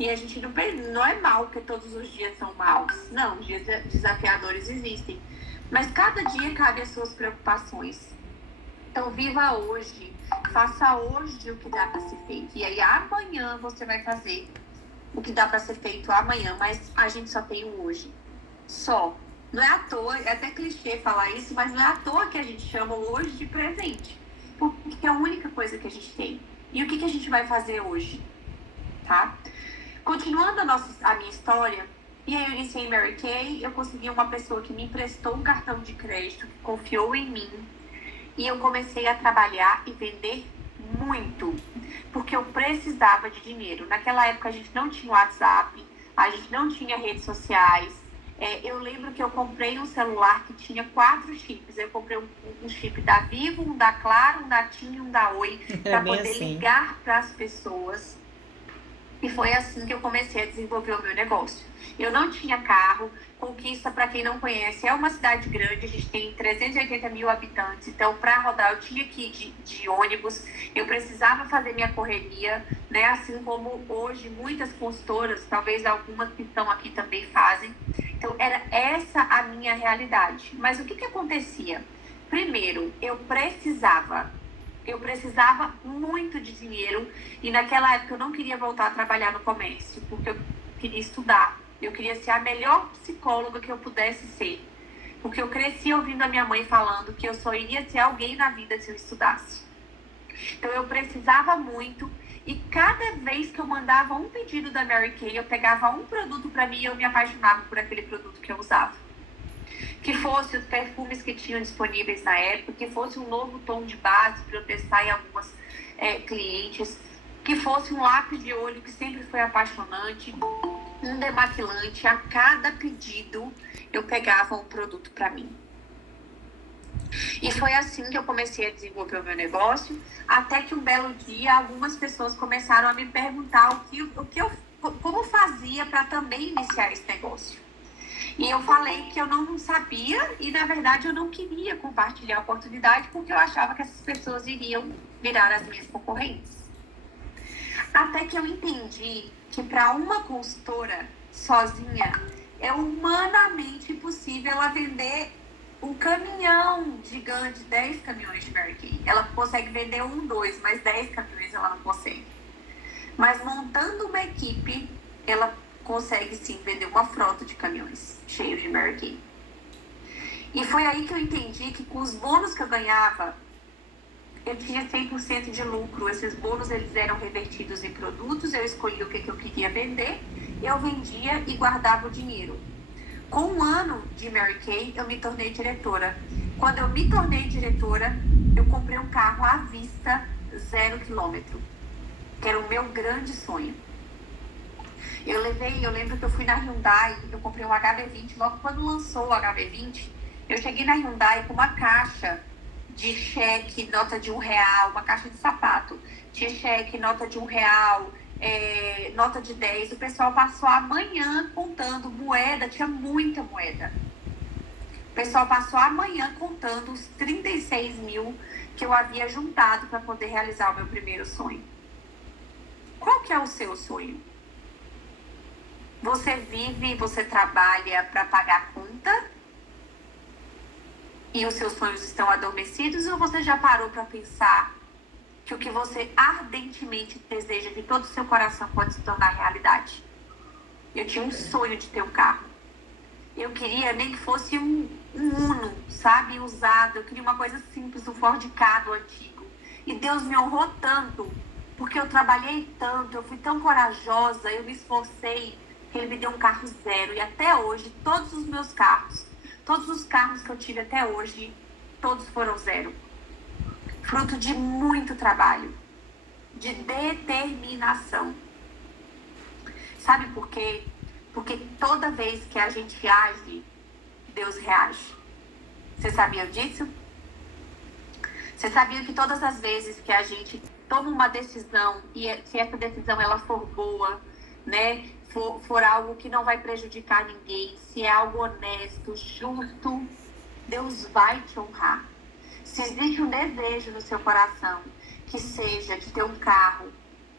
E a gente não é mal porque todos os dias são maus. Não, os dias desafiadores existem. Mas cada dia cabe as suas preocupações. Então, viva hoje. Faça hoje o que dá para ser feito. E aí, amanhã você vai fazer o que dá para ser feito amanhã. Mas a gente só tem o hoje. Só. Não é à toa, é até clichê falar isso, mas não é à toa que a gente chama o hoje de presente. Porque é a única coisa que a gente tem. E o que a gente vai fazer hoje? Tá? Continuando a minha história, e aí eu iniciei em Mary Kay, eu consegui uma pessoa que me emprestou um cartão de crédito, que confiou em mim, e eu comecei a trabalhar e vender muito, porque eu precisava de dinheiro. Naquela época a gente não tinha WhatsApp, a gente não tinha redes sociais. Eu lembro que eu comprei um celular que tinha 4 chips. Eu comprei um chip da Vivo, um da Claro, um da TIM e um da Oi, para poder ligar para as pessoas. E foi assim que eu comecei a desenvolver o meu negócio. Eu não tinha carro. Conquista, para quem não conhece, é uma cidade grande. A gente tem 380 mil habitantes. Então, para rodar, eu tinha que ir de ônibus. Eu precisava fazer minha correria, né? Assim como hoje muitas consultoras, talvez algumas que estão aqui também fazem. Então, era essa a minha realidade. Mas o que acontecia? Primeiro, eu precisava muito de dinheiro, e naquela época eu não queria voltar a trabalhar no comércio, porque eu queria estudar. Eu queria ser a melhor psicóloga que eu pudesse ser, porque eu cresci ouvindo a minha mãe falando que eu só iria ser alguém na vida se eu estudasse. Então eu precisava muito, e cada vez que eu mandava um pedido da Mary Kay, eu pegava um produto para mim e eu me apaixonava por aquele produto que eu usava. Que fosse os perfumes que tinham disponíveis na época, que fosse um novo tom de base para eu testar em algumas clientes, que fosse um lápis de olho que sempre foi apaixonante, um demaquilante. A cada pedido eu pegava um produto para mim. E foi assim que eu comecei a desenvolver o meu negócio, até que um belo dia algumas pessoas começaram a me perguntar como fazia para também iniciar esse negócio. E eu falei que eu não sabia e, na verdade, eu não queria compartilhar a oportunidade porque eu achava que essas pessoas iriam virar as minhas concorrentes. Até que eu entendi que para uma consultora sozinha é humanamente impossível ela vender um caminhão gigante, 10 caminhões de Mary Kay. Ela consegue vender 1, 2, mas 10 caminhões ela não consegue. Mas montando uma equipe, ela consegue sim vender uma frota de caminhões cheios de Mary Kay. E foi aí que eu entendi que com os bônus que eu ganhava, eu tinha 100% de lucro. Esses bônus eles eram revertidos em produtos, eu escolhia o que eu queria vender, eu vendia e guardava o dinheiro. Com 1 ano de Mary Kay, eu me tornei diretora. Quando eu me tornei diretora, eu comprei um carro à vista, 0 quilômetro, que era o meu grande sonho. Eu lembro que eu fui na Hyundai, eu comprei um HB20, logo quando lançou o HB20, eu cheguei na Hyundai com uma caixa de cheque, nota de R$1, uma caixa de sapato, tinha cheque, nota de R$1, nota de 10, o pessoal passou a manhã contando moeda, tinha muita moeda. O pessoal passou a manhã contando os 36 mil que eu havia juntado para poder realizar o meu primeiro sonho. Qual que é o seu sonho? Você vive, você trabalha para pagar a conta e os seus sonhos estão adormecidos, ou você já parou para pensar que o que você ardentemente deseja de todo o seu coração pode se tornar realidade? Eu tinha um sonho de ter um carro. Eu queria nem que fosse um Uno, sabe, usado. Eu queria uma coisa simples, um Ford Ka do antigo. E Deus me honrou tanto, porque eu trabalhei tanto, eu fui tão corajosa, eu me esforcei, que Ele me deu um carro 0. E até hoje, todos os meus carros, todos os carros que eu tive até hoje, todos foram 0. Fruto de muito trabalho, de determinação. Sabe por quê? Porque toda vez que a gente age, Deus reage. Você sabia disso? Você sabia que todas as vezes que a gente toma uma decisão, e se essa decisão ela for boa, né? For algo que não vai prejudicar ninguém, se é algo honesto, justo, Deus vai te honrar. Se existe um desejo no seu coração, que seja de ter um carro,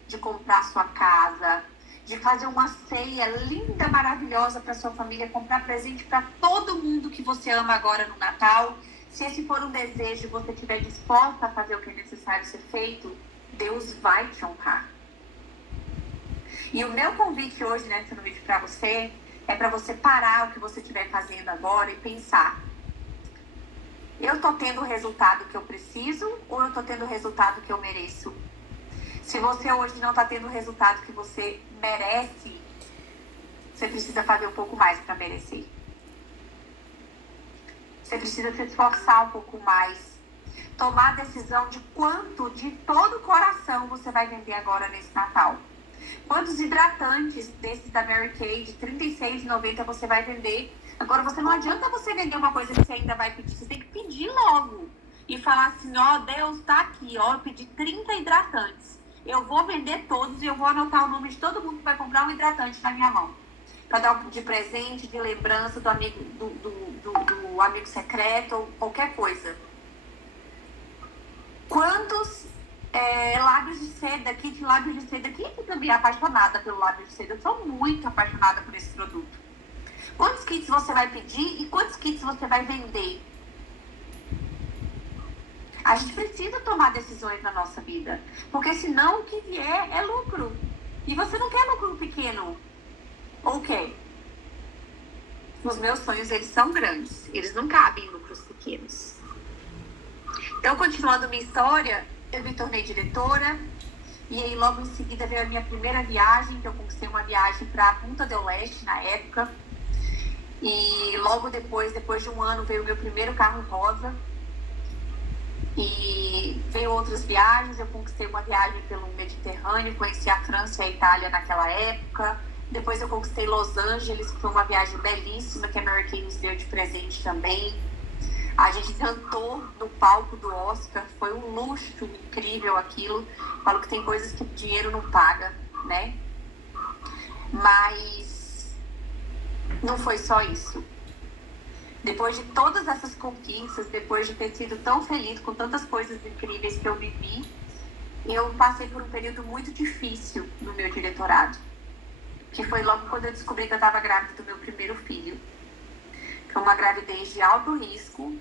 de comprar sua casa, de fazer uma ceia linda, maravilhosa para sua família, comprar presente para todo mundo que você ama agora no Natal. Se esse for um desejo e você estiver disposta a fazer o que é necessário ser feito, Deus vai te honrar. E o meu convite hoje nessa noite para você é para você parar o que você estiver fazendo agora e pensar: eu estou tendo o resultado que eu preciso ou eu estou tendo o resultado que eu mereço? Se você hoje não está tendo o resultado que você merece, você precisa fazer um pouco mais para merecer. Você precisa se esforçar um pouco mais. Tomar a decisão de quanto, de todo o coração, você vai vender agora nesse Natal. Quantos hidratantes desses da Mary Kay de R$ 36,90 você vai vender? Agora, não adianta você vender uma coisa que você ainda vai pedir. Você tem que pedir logo. E falar assim, ó, Deus tá aqui, ó, eu pedi 30 hidratantes. Eu vou vender todos e eu vou anotar o nome de todo mundo que vai comprar um hidratante na minha mão. Para dar de presente, de lembrança do amigo, do amigo secreto ou qualquer coisa. Quantos lábios de seda, kit de lábios de seda? Quem é também apaixonada pelo lábio de seda? Eu sou muito apaixonada por esse produto. Quantos kits você vai pedir e quantos kits você vai vender? A gente precisa tomar decisões na nossa vida, porque senão o que vier é lucro. E você não quer lucro pequeno. Ok. Os meus sonhos, eles são grandes. Eles não cabem em lucros pequenos. Então, continuando minha história, eu me tornei diretora. E aí, logo em seguida, veio a minha primeira viagem, que eu conquistei uma viagem para Punta del Este, na época. E logo depois de um ano, veio o meu primeiro carro rosa. E veio outras viagens, eu conquistei uma viagem pelo Mediterrâneo, conheci a França e a Itália naquela época. Depois eu conquistei Los Angeles, que foi uma viagem belíssima, que a Mary Kay nos deu de presente também. A gente cantou no palco do Oscar, foi um luxo incrível aquilo. Falo que tem coisas que o dinheiro não paga, né? Mas não foi só isso. Depois de todas essas conquistas, depois de ter sido tão feliz com tantas coisas incríveis que eu vivi, eu passei por um período muito difícil no meu diretorado, que foi logo quando eu descobri que eu estava grávida do meu primeiro filho. Foi uma gravidez de alto risco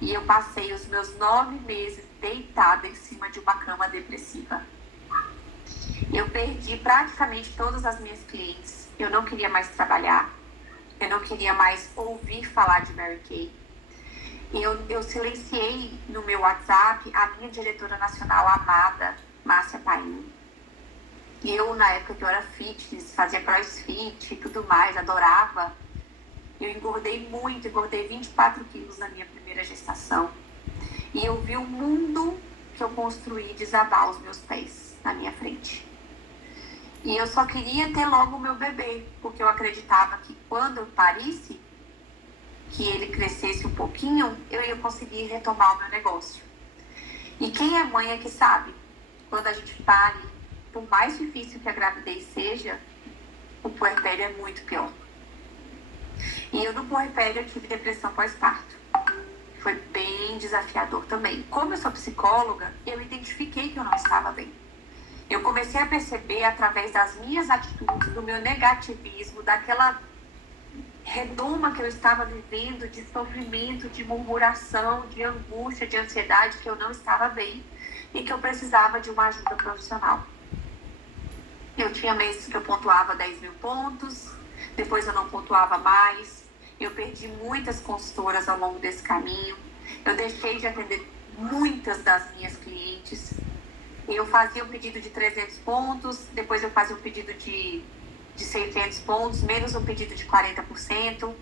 e eu passei os meus 9 meses deitada em cima de uma cama depressiva. Eu perdi praticamente todas as minhas clientes. Eu não queria mais trabalhar. Eu não queria mais ouvir falar de Mary Kay. Eu silenciei no meu WhatsApp a minha diretora nacional amada, Márcia Paim. Eu, na época que eu era fitness, fazia crossfit e tudo mais, adorava. Eu engordei muito, engordei 24 quilos na minha primeira gestação. E eu vi o mundo que eu construí desabar aos meus pés, na minha frente. E eu só queria ter logo o meu bebê, porque eu acreditava que quando eu parisse, que ele crescesse um pouquinho, eu ia conseguir retomar o meu negócio. E quem é mãe é que sabe, quando a gente pare, por mais difícil que a gravidez seja, o puerpério é muito pior. E eu no puerpério eu tive depressão pós-parto. Foi bem desafiador também. Como eu sou psicóloga, eu identifiquei que eu não estava bem. Eu comecei a perceber através das minhas atitudes, do meu negativismo, daquela redoma que eu estava vivendo de sofrimento, de murmuração, de angústia, de ansiedade, que eu não estava bem e que eu precisava de uma ajuda profissional. Eu tinha meses que eu pontuava 10 mil pontos, depois eu não pontuava mais, eu perdi muitas consultoras ao longo desse caminho, eu deixei de atender muitas das minhas clientes. Eu fazia um pedido de 300 pontos, depois eu fazia um pedido de 600 pontos, menos um pedido de 40%.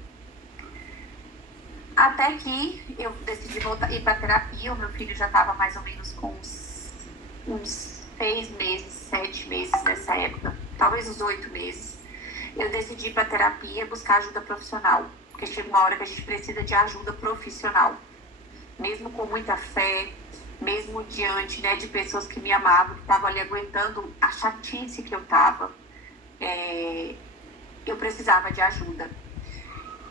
Até que eu decidi ir para terapia. O meu filho já estava mais ou menos com uns 6 meses, 7 meses nessa época, talvez uns 8 meses. Eu decidi ir para terapia, buscar ajuda profissional, porque chega uma hora que a gente precisa de ajuda profissional. Mesmo com muita fé, mesmo diante, né, de pessoas que me amavam, que estavam ali aguentando a chatice que eu estava, eu precisava de ajuda.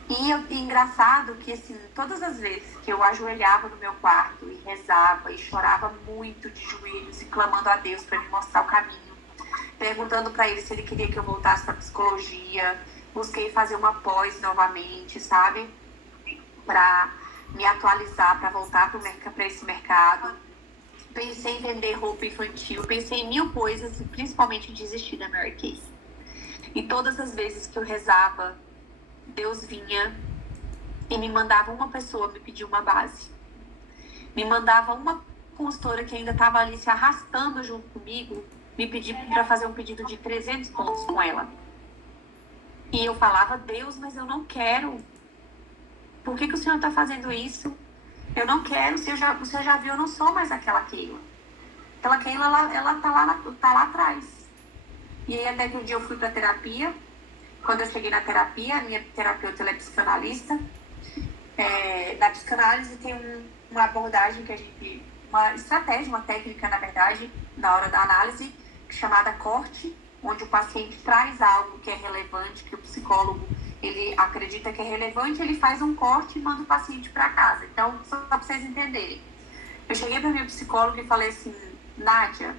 E engraçado que, assim, todas as vezes que eu ajoelhava no meu quarto e rezava e chorava muito de joelhos e clamando a Deus para me mostrar o caminho, perguntando para ele se ele queria que eu voltasse para psicologia. Busquei fazer uma pós novamente, sabe? Para me atualizar, para voltar para esse mercado. Pensei em vender roupa infantil, pensei em mil coisas, e principalmente em desistir da Mary Kay. E todas as vezes que eu rezava, Deus vinha e me mandava uma pessoa me pedir uma base. Me mandava uma consultora que ainda estava ali se arrastando junto comigo, me pedir para fazer um pedido de 300 pontos com ela. E eu falava, Deus, mas eu não quero. Por que o Senhor está fazendo isso? Eu não quero. Você já viu, eu não sou mais aquela Keila. Aquela Keila, ela tá lá atrás. E aí até que um dia eu fui para terapia. Quando eu cheguei na terapia, a minha terapeuta, ela é psicanalista. Na psicanálise tem uma abordagem que a gente... Uma estratégia, uma técnica, na verdade, na hora da análise, chamada corte, onde o paciente traz algo que é relevante, que o psicólogo ele acredita que é relevante, ele faz um corte e manda o paciente para casa. Então, só para vocês entenderem. Eu cheguei para minha psicóloga e falei assim, Nádia,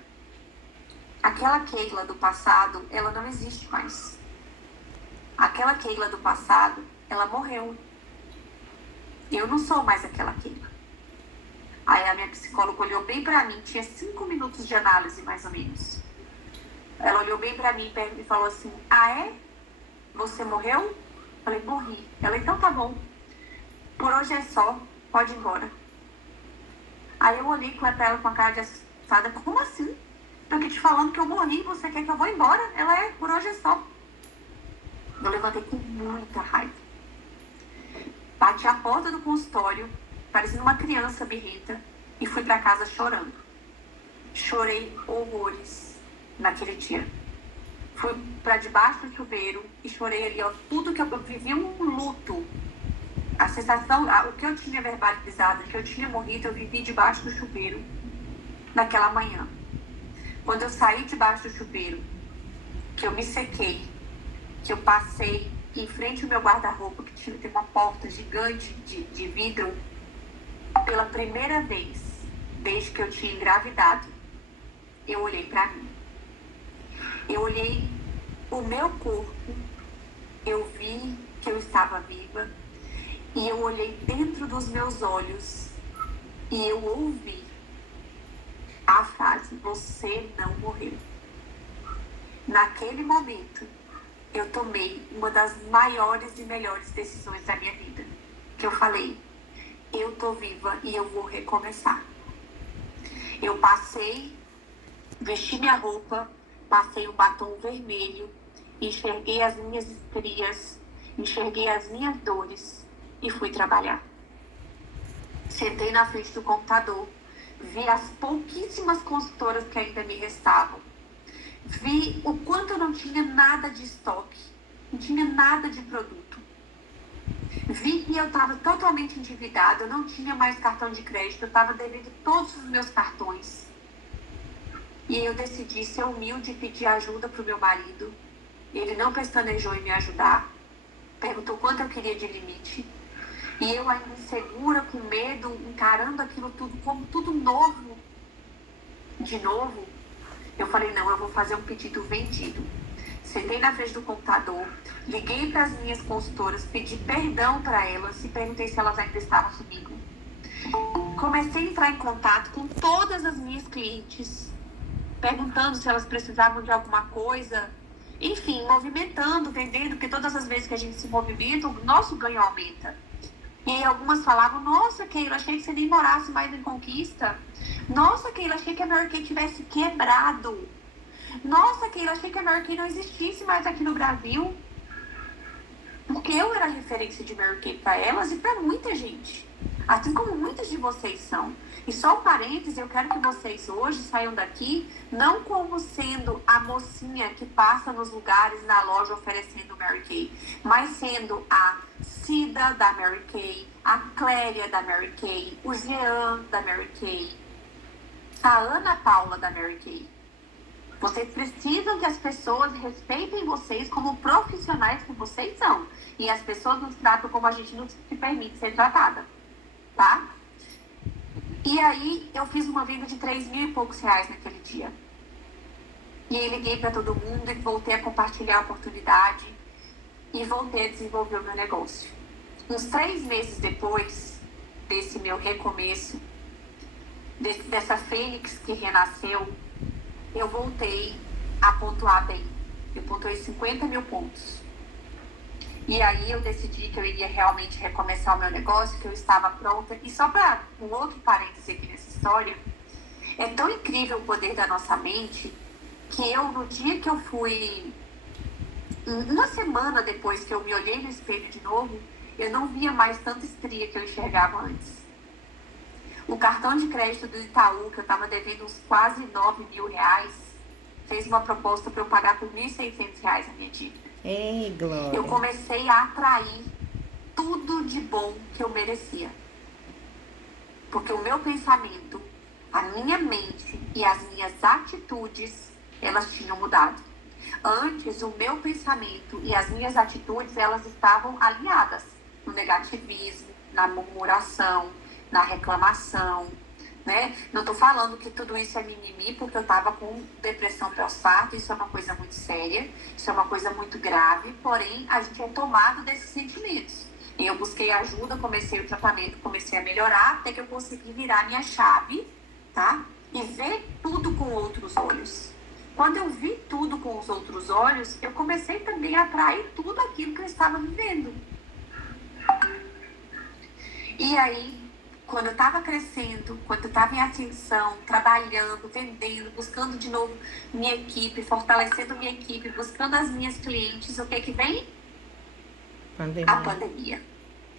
aquela Keila do passado, ela não existe mais. Aquela Keila do passado, ela morreu. Eu não sou mais aquela Keila. Aí a minha psicóloga olhou bem para mim, tinha 5 minutos de análise, mais ou menos. Ela olhou bem para mim e falou assim, Você morreu? Falei, morri. Ela, então tá bom. Por hoje é só, pode ir embora. Aí eu olhei pra ela com a cara de assustada, como assim? Tô aqui te falando que eu morri, você quer que eu vou embora? Ela, por hoje é só. Eu levantei com muita raiva. Bati a porta do consultório, parecendo uma criança birrenta, e fui pra casa chorando. Chorei horrores naquele dia. Fui pra debaixo do chuveiro e chorei ali, ó, tudo que eu vivi um luto. A sensação, o que eu tinha verbalizado, que eu tinha morrido, eu vivi debaixo do chuveiro naquela manhã. Quando eu saí debaixo do chuveiro, que eu me sequei, que eu passei em frente ao meu guarda-roupa, que tem uma porta gigante de vidro, pela primeira vez, desde que eu tinha engravidado, eu olhei pra mim. Eu olhei o meu corpo, eu vi que eu estava viva, e eu olhei dentro dos meus olhos, e eu ouvi a frase, você não morreu. Naquele momento, eu tomei uma das maiores e melhores decisões da minha vida. Que eu falei, eu tô viva e eu vou recomeçar. Eu vesti minha roupa, passei um batom vermelho, enxerguei as minhas estrias, enxerguei as minhas dores e fui trabalhar. Sentei na frente do computador, vi as pouquíssimas consultoras que ainda me restavam. Vi o quanto eu não tinha nada de estoque, não tinha nada de produto. Vi que eu estava totalmente endividada, eu não tinha mais cartão de crédito, eu estava devendo todos os meus cartões. E eu decidi ser humilde e pedir ajuda para o meu marido. Ele não pestanejou em me ajudar, perguntou quanto eu queria de limite. E eu ainda insegura, com medo, encarando aquilo tudo como tudo novo. De novo, eu falei, não, eu vou fazer um pedido vendido. Sentei na frente do computador, liguei para as minhas consultoras, pedi perdão para elas e perguntei se elas ainda estavam comigo. Comecei a entrar em contato com todas as minhas clientes, perguntando se elas precisavam de alguma coisa. Enfim, movimentando, vendendo, porque todas as vezes que a gente se movimenta, o nosso ganho aumenta. E aí algumas falavam, nossa, Keila, achei que você nem morasse mais em Conquista. Nossa, Keila, achei que a Mary Kay tivesse quebrado. Nossa, Keila, achei que a Mary Kay não existisse mais aqui no Brasil. Porque eu era referência de Mary Kay para elas e para muita gente. Assim como muitas de vocês são. E só um parênteses, eu quero que vocês hoje saiam daqui não como sendo a mocinha que passa nos lugares na loja oferecendo Mary Kay, mas sendo a Cida da Mary Kay, a Cléria da Mary Kay, o Jean da Mary Kay, a Ana Paula da Mary Kay. Vocês precisam que as pessoas respeitem vocês como profissionais que vocês são. E as pessoas nos tratam como a gente não se permite ser tratada. Tá? E aí, eu fiz uma venda de 3 mil e poucos reais naquele dia. E aí liguei para todo mundo e voltei a compartilhar a oportunidade e voltei a desenvolver o meu negócio. Uns 3 meses depois desse meu recomeço, dessa fênix que renasceu, eu voltei a pontuar bem. Eu pontuei 50 mil pontos. E aí eu decidi que eu iria realmente recomeçar o meu negócio, que eu estava pronta. E só para um outro parêntese aqui nessa história, é tão incrível o poder da nossa mente que eu, no dia que eu fui, uma semana depois que eu me olhei no espelho de novo, eu não via mais tanta estria que eu enxergava antes. O cartão de crédito do Itaú, que eu estava devendo uns quase 9 mil reais, fez uma proposta para eu pagar por 1.600 reais a minha dívida. Ei, Glória. Eu comecei a atrair tudo de bom que eu merecia. Porque o meu pensamento, a minha mente e as minhas atitudes, elas tinham mudado. Antes, o meu pensamento e as minhas atitudes, elas estavam alinhadas no negativismo, na murmuração, na reclamação, né? Não estou falando que tudo isso é mimimi, porque eu estava com depressão pós-parto, isso é uma coisa muito séria, isso é uma coisa muito grave, porém, a gente é tomado desses sentimentos. E eu busquei ajuda, comecei o tratamento, comecei a melhorar, até que eu consegui virar minha chave, tá? E ver tudo com outros olhos. Quando eu vi tudo com os outros olhos, eu comecei também a atrair tudo aquilo que eu estava vivendo. E aí, quando eu estava crescendo, quando eu estava em ascensão, trabalhando, vendendo, buscando de novo minha equipe, fortalecendo minha equipe, buscando as minhas clientes, o que vem? Pandemia. A pandemia.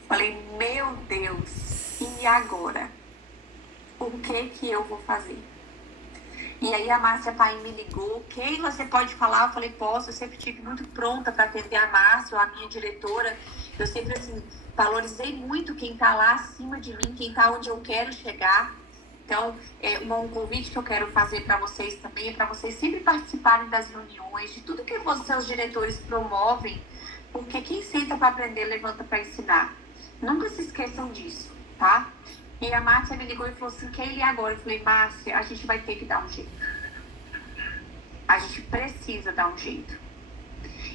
Falei, meu Deus, e agora? O que eu vou fazer? E aí a Márcia Paim me ligou, Keila, você pode falar? Eu falei, posso, eu sempre estive muito pronta para atender a Márcia, a minha diretora. Eu sempre, assim, valorizei muito quem está lá acima de mim, quem está onde eu quero chegar. Então, um convite que eu quero fazer para vocês também é para vocês sempre participarem das reuniões, de tudo que os seus diretores promovem, porque quem senta para aprender, levanta para ensinar. Nunca se esqueçam disso, tá? E a Márcia me ligou e falou assim, Keila, e agora? Eu falei, Márcia, a gente vai ter que dar um jeito. A gente precisa dar um jeito.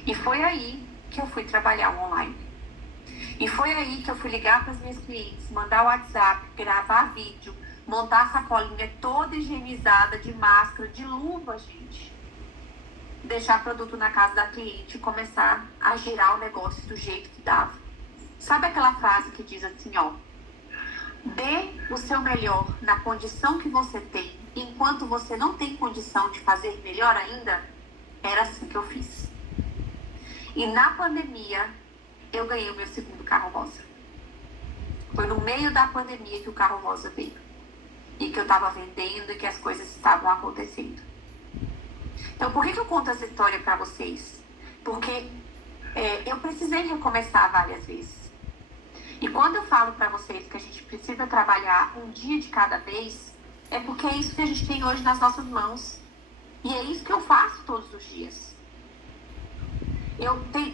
E foi aí que eu fui trabalhar online. E foi aí que eu fui ligar para as minhas clientes, mandar o WhatsApp, gravar vídeo, montar a sacolinha toda higienizada, de máscara, de luva, gente. Deixar produto na casa da cliente e começar a girar o negócio do jeito que dava. Sabe aquela frase que diz assim, ó, dê o seu melhor na condição que você tem, enquanto você não tem condição de fazer melhor ainda? Era assim que eu fiz. E na pandemia, eu ganhei o meu segundo carro rosa. Foi no meio da pandemia que o carro rosa veio. E que eu estava vendendo e que as coisas estavam acontecendo. Então, por que eu conto essa história para vocês? Porque eu precisei recomeçar várias vezes. E quando eu falo para vocês que a gente precisa trabalhar um dia de cada vez, é porque é isso que a gente tem hoje nas nossas mãos. E é isso que eu faço todos os dias.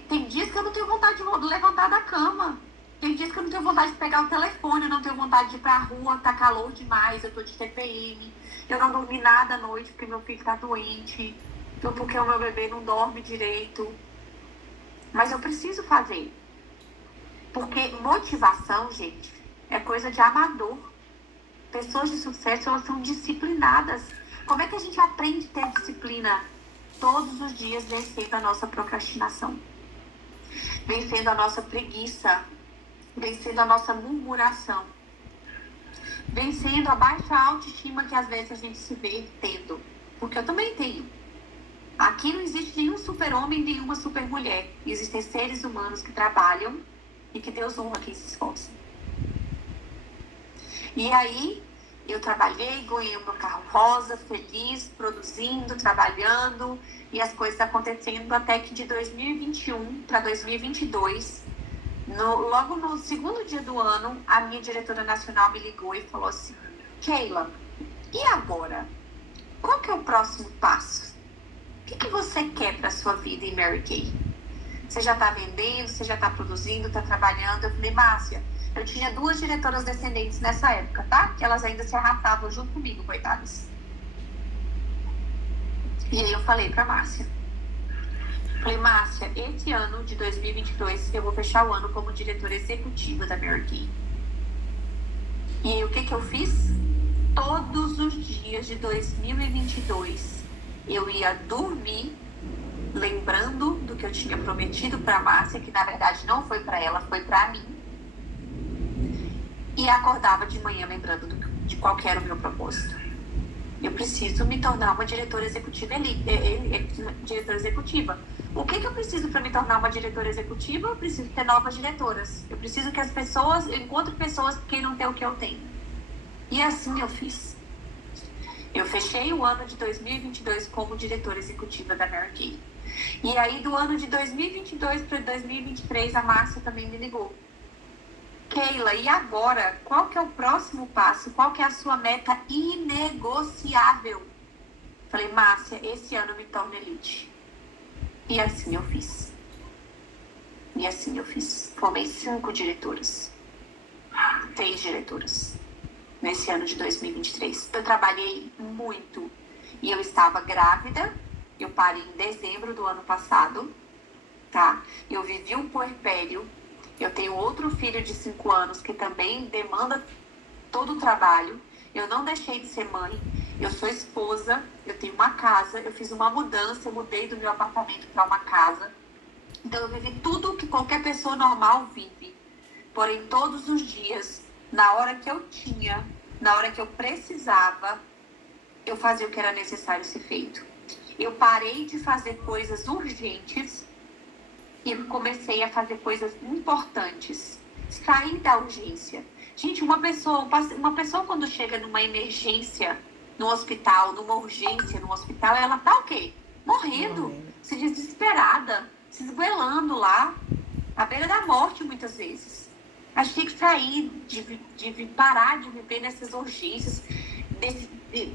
Tem dias que eu não tenho vontade de levantar da cama. Tem dias que eu não tenho vontade de pegar o telefone, eu não tenho vontade de ir pra rua, tá calor demais, eu tô de TPM, eu não dormi nada à noite porque meu filho tá doente, porque o meu bebê não dorme direito. Mas eu preciso fazer. Porque motivação, gente, é coisa de amador. Pessoas de sucesso, elas são disciplinadas. Como é que a gente aprende a ter disciplina? Todos os dias vencendo a nossa procrastinação. Vencendo a nossa preguiça. Vencendo a nossa murmuração. Vencendo a baixa autoestima que às vezes a gente se vê tendo. Porque eu também tenho. Aqui não existe nenhum super-homem, nenhuma super-mulher. Existem seres humanos que trabalham e que Deus honra quem se esforça. E aí, eu trabalhei, ganhei o meu carro rosa, feliz, produzindo, trabalhando, e as coisas acontecendo até que de 2021 para 2022, logo no segundo dia do ano, a minha diretora nacional me ligou e falou assim, Keila, e agora? Qual que é o próximo passo? O que você quer para a sua vida em Mary Kay? Você já está vendendo, você já está produzindo, está trabalhando? Eu falei, Márcia, eu tinha 2 diretoras descendentes nessa época, tá? Que elas ainda se arrastavam junto comigo, coitadas. E aí eu falei pra Márcia. Falei, Márcia, esse ano de 2022 eu vou fechar o ano como diretora executiva da Mary Kay. E aí o que eu fiz? Todos os dias de 2022 eu ia dormir lembrando do que eu tinha prometido pra Márcia, que na verdade não foi pra ela, foi pra mim. E acordava de manhã lembrando de qual era o meu propósito. Eu preciso me tornar uma diretora executiva. Diretora executiva. O que eu preciso para me tornar uma diretora executiva? Eu preciso ter novas diretoras. Eu preciso que as pessoas, eu encontre pessoas que queiram ter o que eu tenho. E assim eu fiz. Eu fechei o ano de 2022 como diretora executiva da Mary Kay. E aí do ano de 2022 para 2023 a Márcia também me ligou. Keila, e agora? Qual que é o próximo passo? Qual que é a sua meta inegociável? Falei, Márcia, esse ano eu me torno elite. E assim eu fiz. Formei 5 diretoras. 3 diretoras. Nesse ano de 2023. Eu trabalhei muito. E eu estava grávida. Eu parei em dezembro do ano passado. Tá? Eu vivi um puerpério. Eu tenho outro filho de 5 anos que também demanda todo o trabalho. Eu não deixei de ser mãe. Eu sou esposa. Eu tenho uma casa. Eu fiz uma mudança. Eu mudei do meu apartamento para uma casa. Então eu vivi tudo o que qualquer pessoa normal vive. Porém, todos os dias, na hora que eu tinha, na hora que eu precisava, eu fazia o que era necessário ser feito. Eu parei de fazer coisas urgentes e comecei a fazer coisas importantes. Sair da urgência. Gente, uma pessoa quando chega numa emergência no hospital, numa urgência no hospital, ela tá o quê? Morrendo. Se desesperada, se esgoelando lá, à beira da morte muitas vezes. A gente tem que sair, de parar de viver nessas urgências,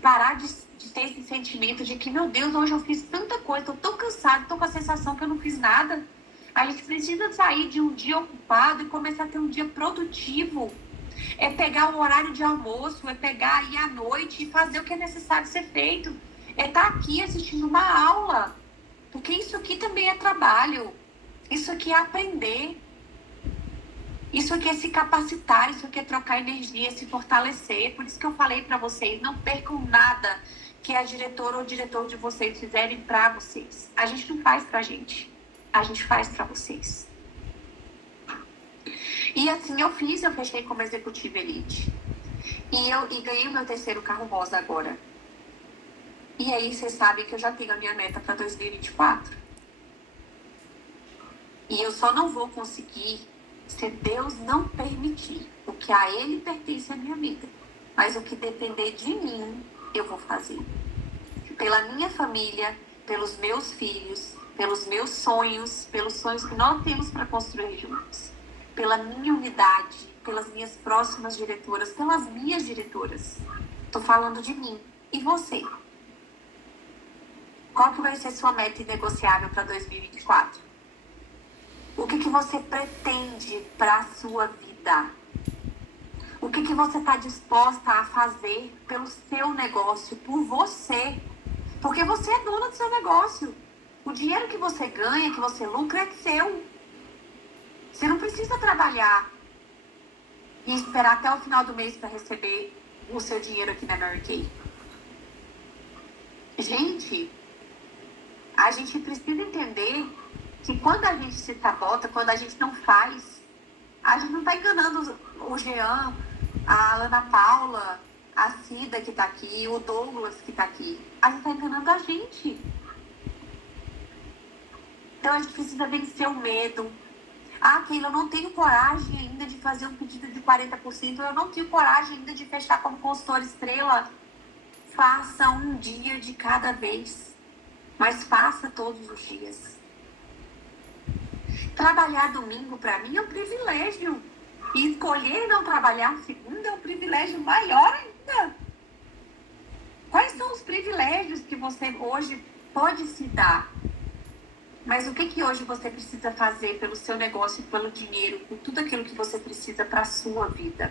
parar de ter esse sentimento de que, meu Deus, hoje eu fiz tanta coisa, tô tão cansada, tô com a sensação que eu não fiz nada. A gente precisa sair de um dia ocupado e começar a ter um dia produtivo. É pegar o horário de almoço, é pegar ir à noite e fazer o que é necessário ser feito. É estar aqui assistindo uma aula. Porque isso aqui também é trabalho. Isso aqui é aprender. Isso aqui é se capacitar, isso aqui é trocar energia, se fortalecer. Por isso que eu falei para vocês, não percam nada que a diretora ou o diretor de vocês fizerem para vocês. A gente não faz pra gente. A gente faz para vocês. E assim eu fiz, eu fechei como executiva elite. E ganhei o meu 3º carro rosa agora. E aí vocês sabem que eu já tenho a minha meta para 2024. E eu só não vou conseguir se Deus não permitir. O que a Ele pertence à minha vida. Mas o que depender de mim, eu vou fazer. Pela minha família, pelos meus filhos, pelos meus sonhos, pelos sonhos que nós temos para construir juntos, pela minha unidade, pelas minhas próximas diretoras, pelas minhas diretoras. Tô falando de mim. E você? Qual que vai ser sua meta inegociável para 2024? O que você pretende para a sua vida? O que você está disposta a fazer pelo seu negócio, por você? Porque você é dona do seu negócio. O dinheiro que você ganha, que você lucra, é seu. Você não precisa trabalhar e esperar até o final do mês para receber o seu dinheiro aqui na Mary Kay. Gente, a gente precisa entender que quando a gente se sabota, quando a gente não faz, a gente não está enganando o Jean, a Ana Paula, a Cida que está aqui, o Douglas que está aqui. A gente está enganando a gente. Então a gente precisa vencer o medo. Ah, Keila, eu não tenho coragem ainda de fazer um pedido de 40%. Eu não tenho coragem ainda de fechar como consultora estrela. Faça um dia de cada vez. Mas faça todos os dias. Trabalhar domingo, para mim, é um privilégio. E escolher não trabalhar segunda é um privilégio maior ainda. Quais são os privilégios que você hoje pode se dar? Mas o que hoje você precisa fazer pelo seu negócio, pelo dinheiro, por tudo aquilo que você precisa para a sua vida?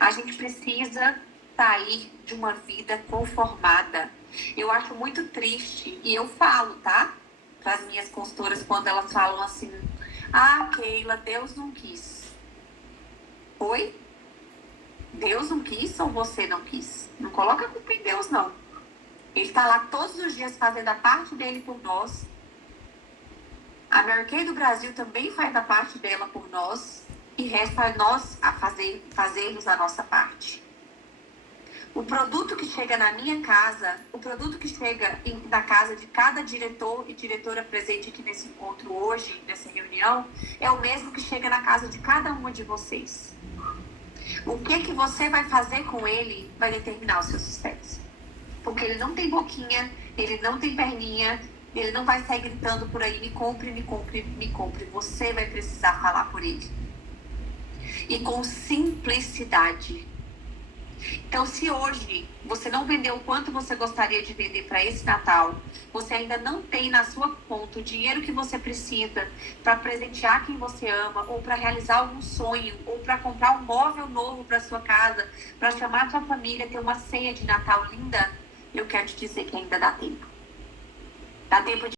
A gente precisa sair de uma vida conformada. Eu acho muito triste, e eu falo, tá? Para as minhas consultoras, quando elas falam assim: ah, Keila, Deus não quis. Oi? Deus não quis ou você não quis? Não coloca a culpa em Deus, não. Ele está lá todos os dias fazendo a parte dele por nós. A Mary Kay do Brasil também faz a parte dela por nós. E resta a nós a fazermos a nossa parte. O produto que chega na minha casa, o produto que chega na casa de cada diretor e diretora presente aqui nesse encontro hoje, nessa reunião, é o mesmo que chega na casa de cada uma de vocês. O que você vai fazer com ele vai determinar o seu sucesso. Porque ele não tem boquinha, ele não tem perninha, ele não vai sair gritando por aí: me compre, me compre, me compre. Você vai precisar falar por ele. E com simplicidade. Então, se hoje você não vendeu o quanto você gostaria de vender para esse Natal, você ainda não tem na sua conta o dinheiro que você precisa para presentear quem você ama, ou para realizar algum sonho, ou para comprar um móvel novo para sua casa, para chamar a sua família, ter uma ceia de Natal linda, eu quero te dizer que ainda dá tempo. Dá tempo de